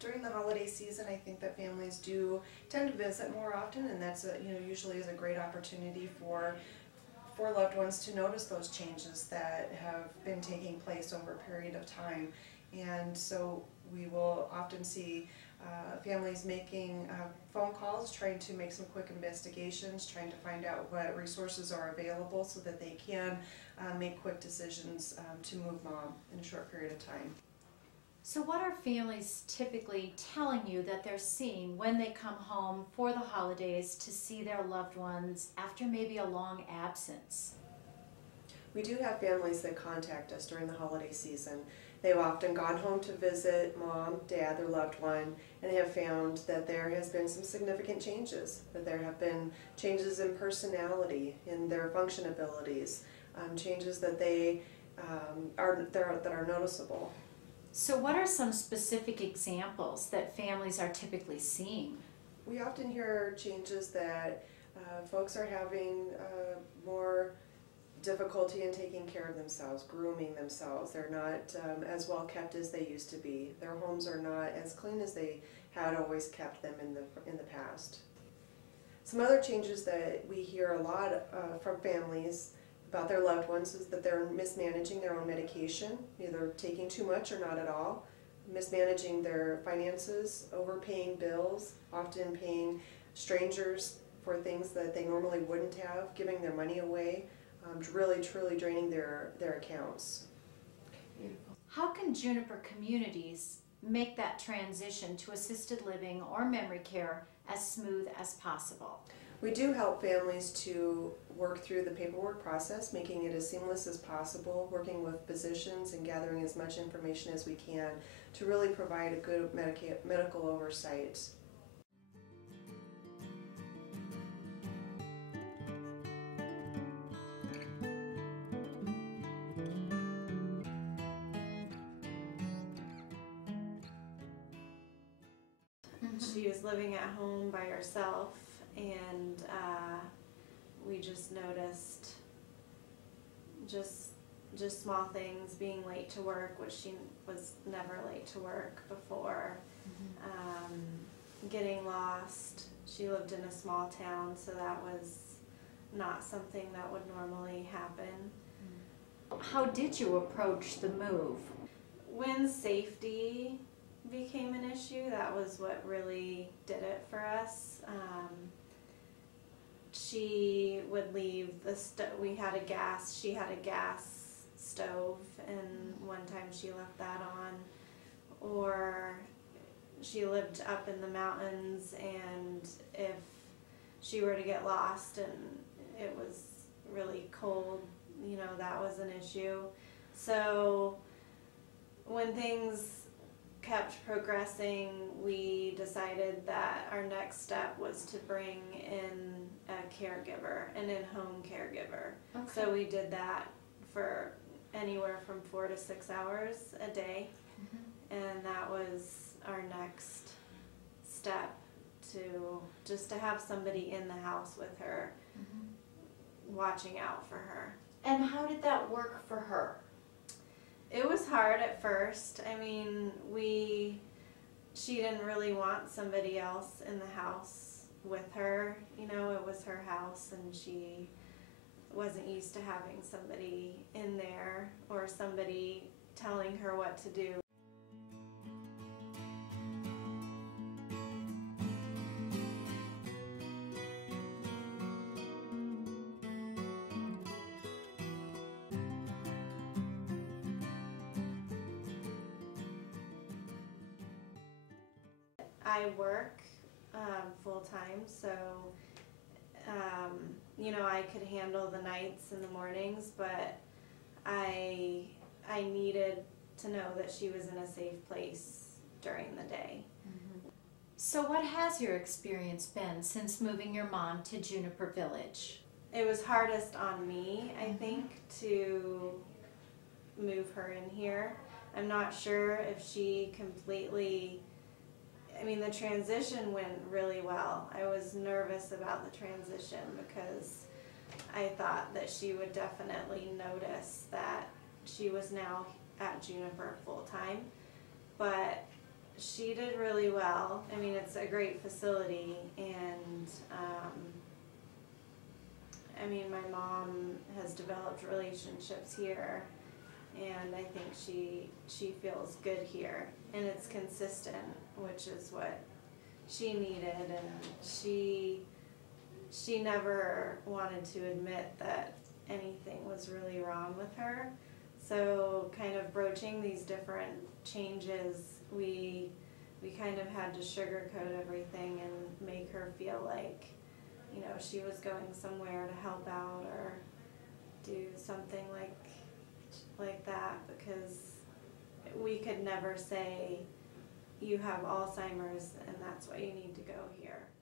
During the holiday season, I think that families do tend to visit more often, and that's usually is a great opportunity for loved ones to notice those changes that have been taking place over a period of time. And so we will often see families making phone calls, trying to make some quick investigations, trying to find out what resources are available so that they can make quick decisions to move mom in a short period of time. So what are families typically telling you that they're seeing when they come home for the holidays to see their loved ones after maybe a long absence? We do have families that contact us during the holiday season. They've often gone home to visit mom, dad, their loved one, and have found that there has been some significant changes, that there have been changes in personality, in their function abilities, changes that are noticeable. So what are some specific examples that families are typically seeing? We often hear changes that folks are having more difficulty in taking care of themselves, grooming themselves. They're not as well kept as they used to be. Their homes are not as clean as they had always kept them in the past. Some other changes that we hear a lot from families about their loved ones is that they're mismanaging their own medication, either taking too much or not at all, mismanaging their finances, overpaying bills, often paying strangers for things that they normally wouldn't have, giving their money away, really truly draining their accounts. Beautiful. How can Juniper communities make that transition to assisted living or memory care as smooth as possible? We do help families to work through the paperwork process, making it as seamless as possible, working with physicians and gathering as much information as we can to really provide a good medical oversight. She was living at home by herself, and we just noticed just small things, being late to work, which she was never late to work before. Getting lost. She lived in a small town, so that was not something that would normally happen. How did you approach the move? When safety became an issue, that was what really did it for us. She would leave the she had a gas stove, and one time she left that on. Or she lived up in the mountains, and if she were to get lost and it was really cold, that was an issue. So when things kept progressing, we decided that our next step was to bring in a caregiver, an in-home caregiver. Okay. So we did that for anywhere from 4 to 6 hours a day, and that was our next step, to have somebody in the house with her, watching out for her. And how did that work for her? It was hard at first. I mean, she didn't really want somebody else in the house with her. It was her house, and she wasn't used to having somebody in there or somebody telling her what to do. I work full-time, so I could handle the nights and the mornings, but I needed to know that she was in a safe place during the day. So what has your experience been since moving your mom to Juniper Village? It was hardest on me, I think, to move her in here. I'm not sure if she completely... the transition went really well. I was nervous about the transition because I thought that she would definitely notice that she was now at Juniper full-time. But she did really well. I mean, it's a great facility, and I mean, my mom has developed relationships here, and I think she feels good here, and it's consistent, which is what she needed, and she never wanted to admit that anything was really wrong with her. So kind of broaching these different changes, we kind of had to sugarcoat everything and make her feel like, you know, she was going somewhere to help out or do something like that, because we could never say you have Alzheimer's and that's why you need to go here.